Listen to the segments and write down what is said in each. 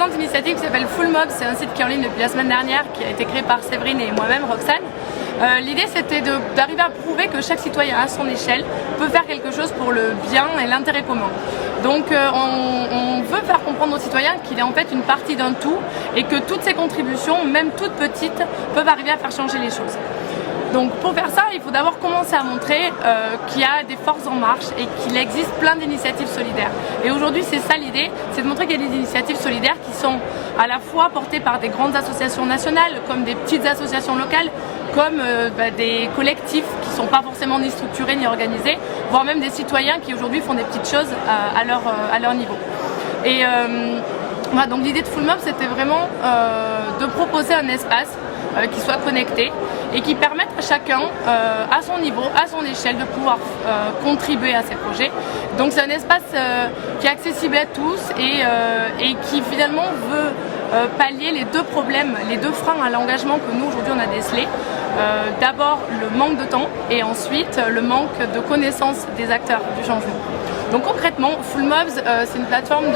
présente une initiative qui s'appelle Full Mobs, c'est un site qui est en ligne depuis la semaine dernière, qui a été créé par Séverine et moi-même, Roxane. L'idée c'était d'arriver à prouver que chaque citoyen à son échelle peut faire quelque chose pour le bien et l'intérêt commun. Donc on veut faire comprendre aux citoyens qu'il est en fait une partie d'un tout et que toutes ces contributions, même toutes petites, peuvent arriver à faire changer les choses. Donc pour faire ça, il faut d'abord commencer à montrer qu'il y a des forces en marche et qu'il existe plein d'initiatives solidaires. Et aujourd'hui, c'est ça l'idée, c'est de montrer qu'il y a des initiatives solidaires qui sont à la fois portées par des grandes associations nationales, comme des petites associations locales, comme des collectifs qui ne sont pas forcément ni structurés ni organisés, voire même des citoyens qui aujourd'hui font des petites choses à leur niveau. Et voilà, donc l'idée de Full Mob, c'était vraiment de proposer un espace qui soit connecté et qui permette à chacun, à son niveau, à son échelle, de pouvoir contribuer à ces projets. Donc c'est un espace qui est accessible à tous et qui finalement veut pallier les deux problèmes, les deux freins à l'engagement que nous aujourd'hui on a décelés. D'abord le manque de temps et ensuite le manque de connaissance des acteurs du changement. Donc concrètement, Full Mobs, c'est une plateforme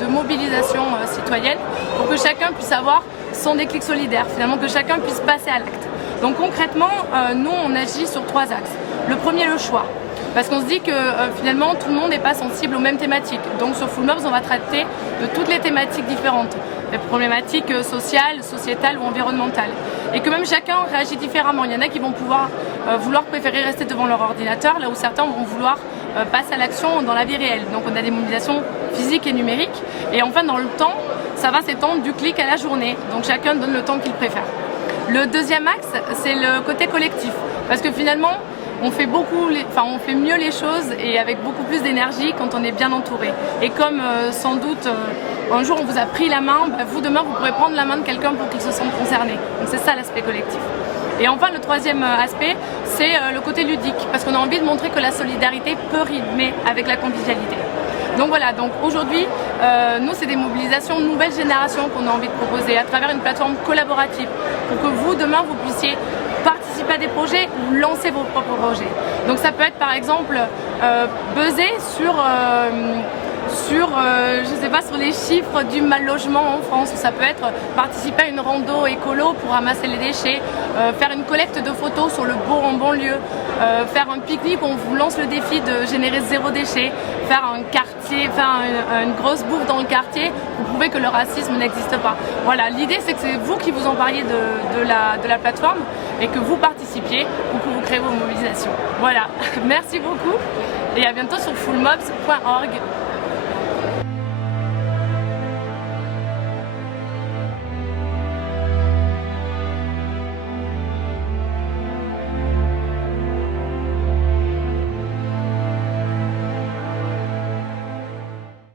de mobilisation citoyenne pour que chacun puisse avoir son déclic solidaire, finalement que chacun puisse passer à l'acte. Donc concrètement, nous on agit sur 3 axes. Le premier, le choix. Parce qu'on se dit que finalement tout le monde n'est pas sensible aux mêmes thématiques. Donc sur Full Mobs, on va traiter de toutes les thématiques différentes, les problématiques sociales, sociétales ou environnementales. Et que même chacun réagit différemment. Il y en a qui vont vouloir préférer rester devant leur ordinateur, là où certains vont vouloir passer à l'action dans la vie réelle. Donc on a des mobilisations physiques et numériques. Et enfin dans le temps, ça va s'étendre du clic à la journée. Donc chacun donne le temps qu'il préfère. Le deuxième axe, c'est le côté collectif. Parce que finalement, on fait mieux les choses et avec beaucoup plus d'énergie quand on est bien entouré. Et comme sans doute un jour on vous a pris la main, vous demain vous pourrez prendre la main de quelqu'un pour qu'il se sente concerné. Donc c'est ça l'aspect collectif. Et enfin le troisième aspect, c'est le côté ludique. Parce qu'on a envie de montrer que la solidarité peut rimer avec la convivialité. Donc voilà, donc aujourd'hui, nous c'est des mobilisations nouvelle génération qu'on a envie de proposer à travers une plateforme collaborative pour que vous, demain, vous puissiez participer à des projets ou lancer vos propres projets. Donc ça peut être par exemple buzzer je sais pas, sur les chiffres du mal logement en France, ou ça peut être participer à une rando écolo pour ramasser les déchets, faire une collecte de photos sur le bourg en banlieue, faire un pique-nique où on vous lance le défi de générer 0 déchet, faire une grosse bouffe dans le quartier pour prouver que le racisme n'existe pas. Voilà, l'idée c'est que c'est vous qui vous empariez de la plateforme et que vous participiez pour que vous créez vos mobilisations. Voilà, merci beaucoup et à bientôt sur fullmobs.org.